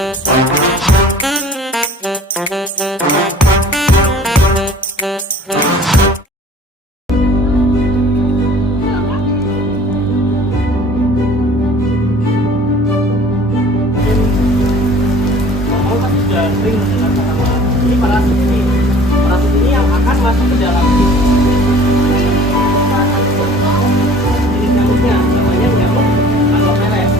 Ini parasit ini yang akan masuk ke dalam ini nyamuknya, namanya nyamuk Anopheles.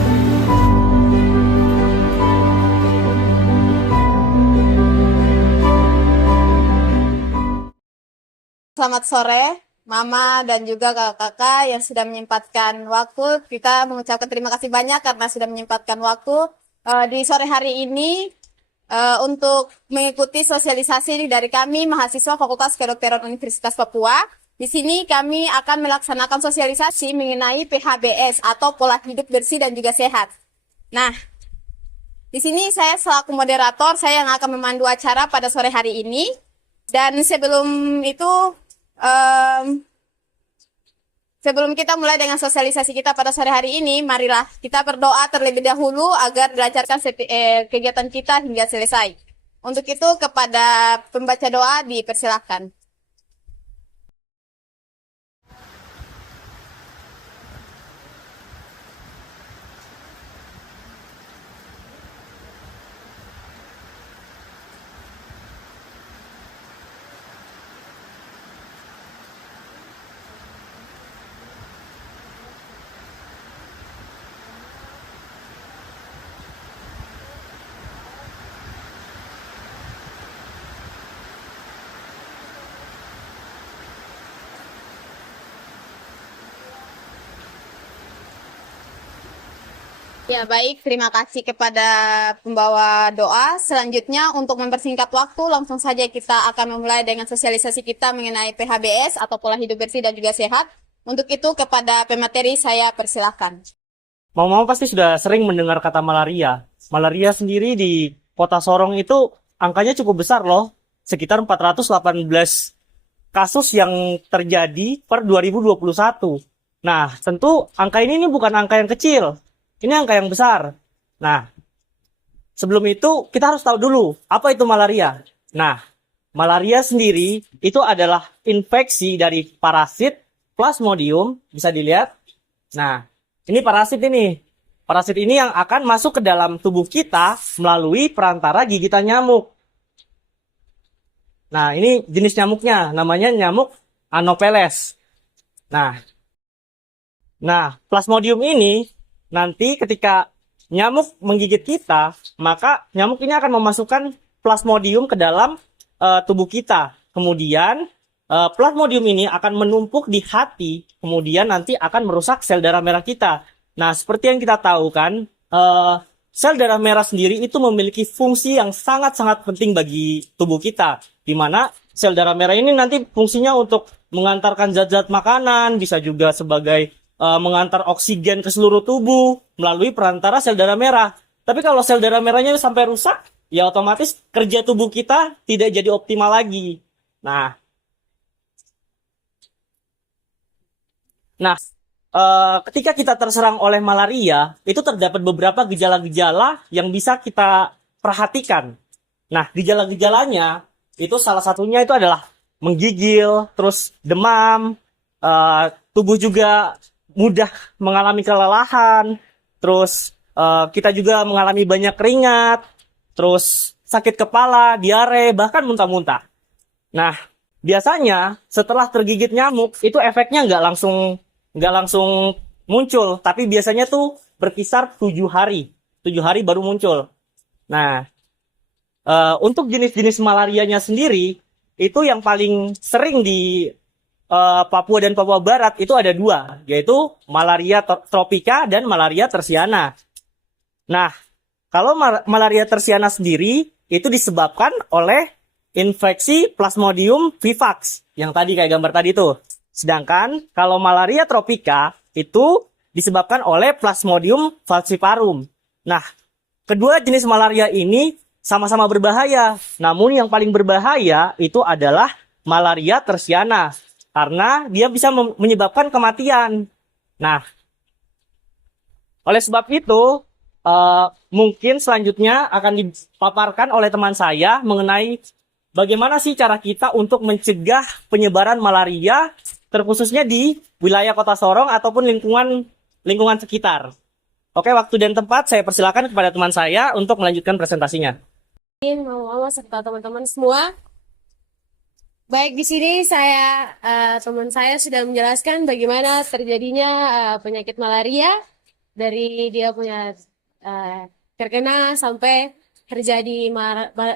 Selamat sore, Mama dan juga kakak-kakak yang sudah menyempatkan waktu. Kita mengucapkan terima kasih banyak karena sudah menyempatkan waktu di sore hari ini untuk mengikuti sosialisasi dari kami mahasiswa Fakultas Kedokteran Universitas Papua. Di sini kami akan melaksanakan sosialisasi mengenai PHBS atau pola hidup bersih dan juga sehat. Nah, di sini saya selaku moderator, saya yang akan memandu acara pada sore hari ini. Dan sebelum itu, sebelum kita mulai dengan sosialisasi kita pada sore hari ini, marilah kita berdoa terlebih dahulu agar dilancarkan kegiatan kita hingga selesai. Untuk itu, kepada pembaca doa dipersilahkan. Ya baik, terima kasih kepada pembawa doa. Selanjutnya untuk mempersingkat waktu, langsung saja kita akan memulai dengan sosialisasi kita mengenai PHBS atau pola hidup bersih dan juga sehat. Untuk itu kepada pemateri saya persilahkan. Mau-mau pasti sudah sering mendengar kata malaria. Malaria sendiri di Kota Sorong itu angkanya cukup besar loh. Sekitar 418 kasus yang terjadi per 2021. Nah, tentu angka ini bukan angka yang kecil. Ini angka yang besar. Nah, sebelum itu kita harus tahu dulu apa itu malaria. Nah, malaria sendiri itu adalah infeksi dari parasit Plasmodium, bisa dilihat. Nah, ini parasit ini. Parasit ini yang akan masuk ke dalam tubuh kita melalui perantara gigitan nyamuk. Nah, ini jenis nyamuknya, namanya nyamuk Anopheles. Nah, Plasmodium ini nanti ketika nyamuk menggigit kita, maka nyamuk ini akan memasukkan Plasmodium ke dalam tubuh kita. Kemudian Plasmodium ini akan menumpuk di hati, kemudian nanti akan merusak sel darah merah kita. Nah, seperti yang kita tahu kan, sel darah merah sendiri itu memiliki fungsi yang sangat-sangat penting bagi tubuh kita. Di mana sel darah merah ini nanti fungsinya untuk mengantarkan zat-zat makanan, bisa juga sebagai mengantar oksigen ke seluruh tubuh melalui perantara sel darah merah. Tapi kalau sel darah merahnya sampai rusak, ya otomatis kerja tubuh kita tidak jadi optimal lagi. Nah, ketika kita terserang oleh malaria, itu terdapat beberapa gejala-gejala yang bisa kita perhatikan. Nah, gejala-gejalanya itu salah satunya itu adalah menggigil, terus demam, tubuh juga mudah mengalami kelelahan, terus kita juga mengalami banyak keringat, terus sakit kepala, diare, bahkan muntah-muntah. Nah, biasanya setelah tergigit nyamuk itu efeknya nggak langsung muncul, tapi biasanya tuh berkisar 7 hari. 7 hari baru muncul. Nah, untuk jenis-jenis malarianya sendiri itu yang paling sering di Papua dan Papua Barat itu ada 2, yaitu malaria tropika dan malaria tersiana. Nah, kalau malaria tersiana sendiri itu disebabkan oleh infeksi Plasmodium vivax yang tadi kayak gambar tadi tuh. Sedangkan kalau malaria tropika itu disebabkan oleh Plasmodium falciparum. Nah, kedua jenis malaria ini sama-sama berbahaya. Namun yang paling berbahaya itu adalah malaria tersiana. Karena dia bisa menyebabkan kematian. Nah, oleh sebab itu, mungkin selanjutnya akan dipaparkan oleh teman saya mengenai bagaimana sih cara kita untuk mencegah penyebaran malaria, terkhususnya di wilayah Kota Sorong ataupun lingkungan sekitar. Oke, waktu dan tempat saya persilakan kepada teman saya untuk melanjutkan presentasinya. Mama serta teman-teman semua. Baik, di sini teman saya sudah menjelaskan bagaimana terjadinya penyakit malaria dari dia punya terkena sampai terjadi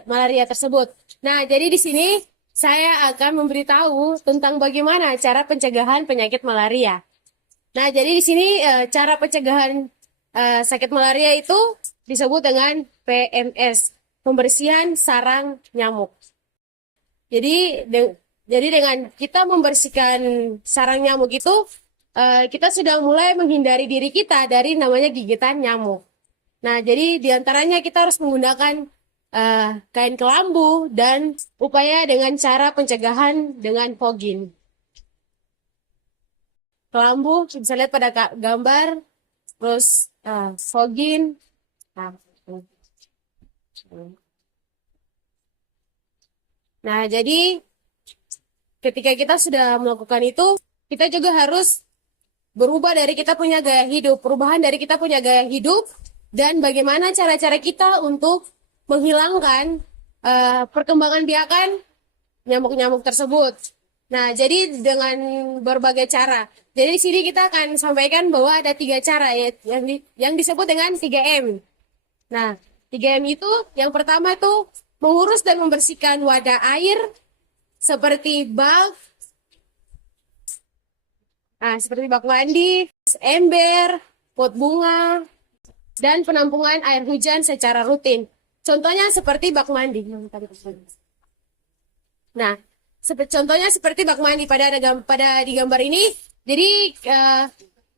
malaria tersebut. Nah, jadi di sini saya akan memberitahu tentang bagaimana cara pencegahan penyakit malaria. Nah, jadi di sini cara pencegahan sakit malaria itu disebut dengan PMS, pembersihan sarang nyamuk. Jadi dengan kita membersihkan sarang nyamuk itu, kita sudah mulai menghindari diri kita dari namanya gigitan nyamuk. Nah, jadi diantaranya kita harus menggunakan kain kelambu dan upaya dengan cara pencegahan dengan fogging. Kelambu bisa lihat pada gambar, terus fogging. Nah, jadi ketika kita sudah melakukan itu, kita juga harus berubah dari kita punya gaya hidup, perubahan dari kita punya gaya hidup, dan bagaimana cara-cara kita untuk menghilangkan perkembangan biakan nyamuk-nyamuk tersebut. Nah, jadi dengan berbagai cara. Jadi di sini kita akan sampaikan bahwa ada 3 cara ya, yang disebut dengan 3M. Nah, 3M itu yang pertama itu mengurus dan membersihkan wadah air seperti bak mandi, ember, pot bunga, dan penampungan air hujan secara rutin. Contohnya seperti bak mandi. Nah, contohnya seperti bak mandi pada di gambar ini. Jadi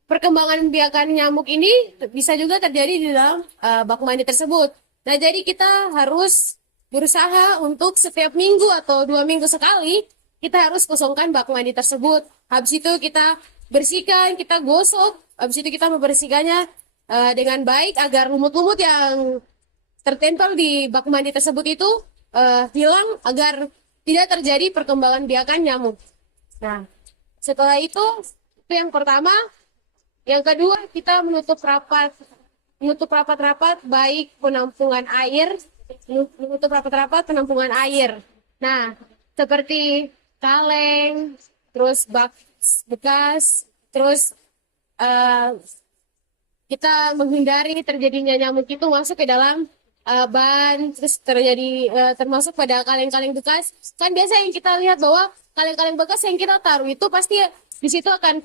perkembangan biakan nyamuk ini bisa juga terjadi di dalam bak mandi tersebut. Nah, jadi kita harus berusaha untuk setiap minggu atau 2 minggu sekali kita harus kosongkan bak mandi tersebut. Habis itu kita bersihkan, kita gosok. Habis itu kita membersihkannya dengan baik agar lumut-lumut yang tertempel di bak mandi tersebut itu hilang agar tidak terjadi perkembangan biakan nyamuk. Nah, setelah itu yang pertama. Yang kedua, kita menutup rapat-rapat baik penampungan air, Nah, seperti kaleng, terus bak bekas, terus kita menghindari terjadinya nyamuk itu masuk ke dalam ban, terus terjadi termasuk pada kaleng-kaleng bekas. Kan biasa yang kita lihat bahwa kaleng-kaleng bekas yang kita taruh itu pasti di situ akan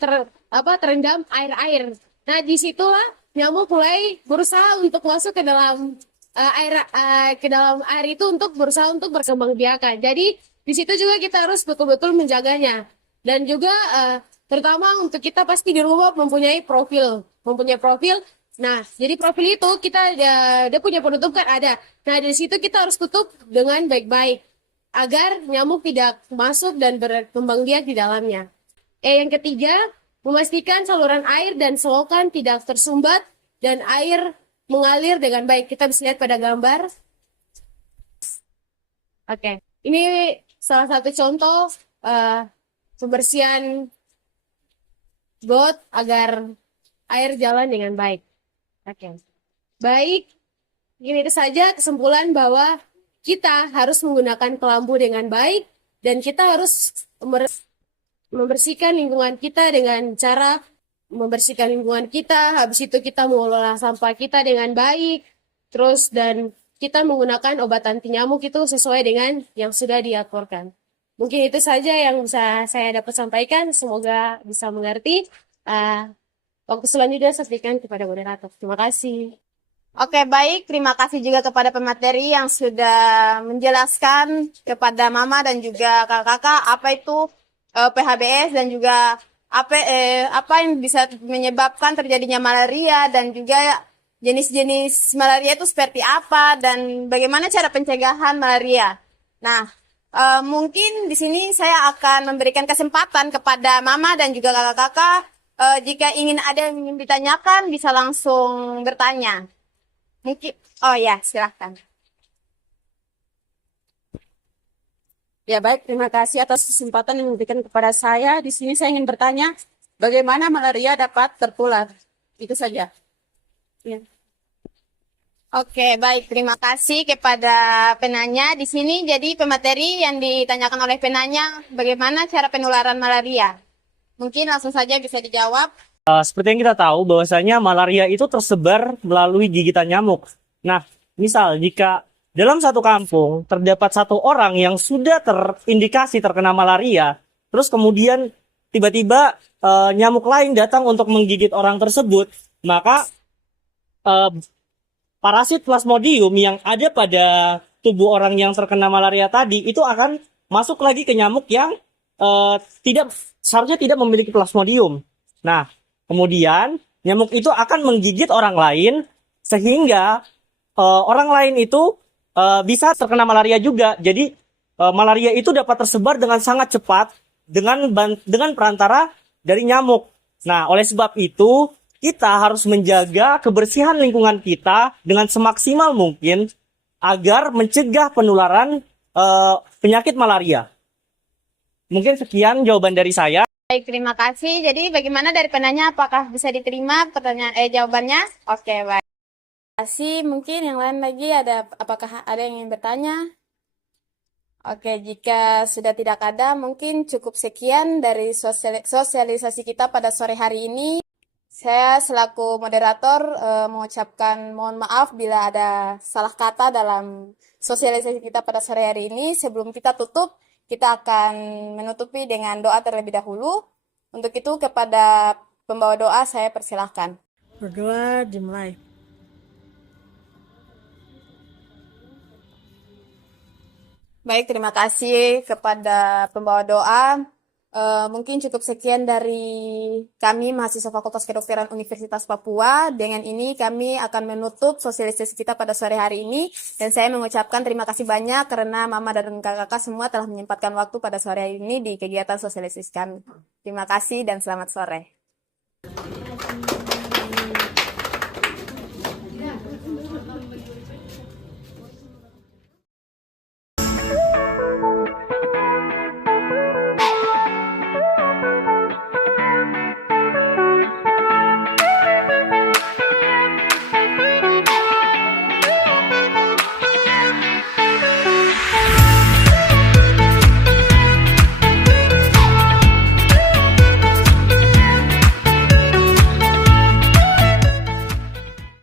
terendam air-air. Nah, disitulah nyamuk mulai berusaha untuk masuk ke dalam air itu untuk berusaha untuk berkembang biakan. Jadi di situ juga kita harus betul-betul menjaganya. Dan juga terutama untuk kita pasti di rumah mempunyai profil. Nah, jadi profil itu kita dia punya penutup kan ada. Nah, di situ kita harus tutup dengan baik-baik agar nyamuk tidak masuk dan berkembang biak di dalamnya. Yang ketiga, memastikan saluran air dan selokan tidak tersumbat dan air mengalir dengan baik. Kita bisa lihat pada gambar. Oke, ini salah satu contoh pembersihan got agar air jalan dengan baik. Oke, baik. Ini saja kesimpulan bahwa kita harus menggunakan kelambu dengan baik dan kita harus membersihkan lingkungan kita dengan cara membersihkan lingkungan kita, habis itu kita mengelola sampah kita dengan baik, terus dan kita menggunakan obat anti nyamuk itu sesuai dengan yang sudah diaturkan. Mungkin itu saja yang bisa saya dapat sampaikan, semoga bisa mengerti. Waktu selanjutnya saya berikan kepada moderator. Terima kasih. Oke, baik. Terima kasih juga kepada pemateri yang sudah menjelaskan kepada Mama dan juga kakak-kakak apa itu PHBS dan juga apa yang bisa menyebabkan terjadinya malaria dan juga jenis-jenis malaria itu seperti apa dan bagaimana cara pencegahan malaria. Nah, mungkin di sini saya akan memberikan kesempatan kepada Mama dan juga kakak-kakak jika ingin ada yang ingin ditanyakan bisa langsung bertanya. Mungkin, oh ya, silahkan. Ya baik, terima kasih atas kesempatan yang diberikan kepada saya. Di sini saya ingin bertanya, bagaimana malaria dapat tertular? Itu saja. Ya. Oke, baik. Terima kasih kepada penanya. Di sini jadi pemateri yang ditanyakan oleh penanya, bagaimana cara penularan malaria? Mungkin langsung saja bisa dijawab. Seperti yang kita tahu bahwasanya malaria itu tersebar melalui gigitan nyamuk. Nah, misal jika dalam satu kampung terdapat satu orang yang sudah terindikasi terkena malaria, terus kemudian tiba-tiba nyamuk lain datang untuk menggigit orang tersebut, maka eh, parasit Plasmodium yang ada pada tubuh orang yang terkena malaria tadi itu akan masuk lagi ke nyamuk yang tidak seharusnya tidak memiliki Plasmodium. Nah, kemudian nyamuk itu akan menggigit orang lain sehingga orang lain itu bisa terkena malaria juga. Jadi malaria itu dapat tersebar dengan sangat cepat dengan perantara dari nyamuk. Nah, oleh sebab itu kita harus menjaga kebersihan lingkungan kita dengan semaksimal mungkin agar mencegah penularan penyakit malaria. Mungkin sekian jawaban dari saya. Baik, terima kasih. Jadi bagaimana dari penanya, apakah bisa diterima pertanyaan jawabannya? Oke, baik. Terima kasih. Mungkin yang lain lagi apakah ada yang ingin bertanya? Oke, jika sudah tidak ada, mungkin cukup sekian dari sosialisasi kita pada sore hari ini. Saya selaku moderator mengucapkan mohon maaf bila ada salah kata dalam sosialisasi kita pada sore hari ini. Sebelum kita tutup, kita akan menutupi dengan doa terlebih dahulu. Untuk itu kepada pembawa doa saya persilahkan. Berdoa dimulai. Baik, terima kasih kepada pembawa doa. Mungkin cukup sekian dari kami mahasiswa Fakultas Kedokteran Universitas Papua. Dengan ini kami akan menutup sosialisasi kita pada sore hari ini. Dan saya mengucapkan terima kasih banyak karena Mama dan kakak-kakak semua telah menyempatkan waktu pada sore hari ini di kegiatan sosialisasi kami. Terima kasih dan selamat sore.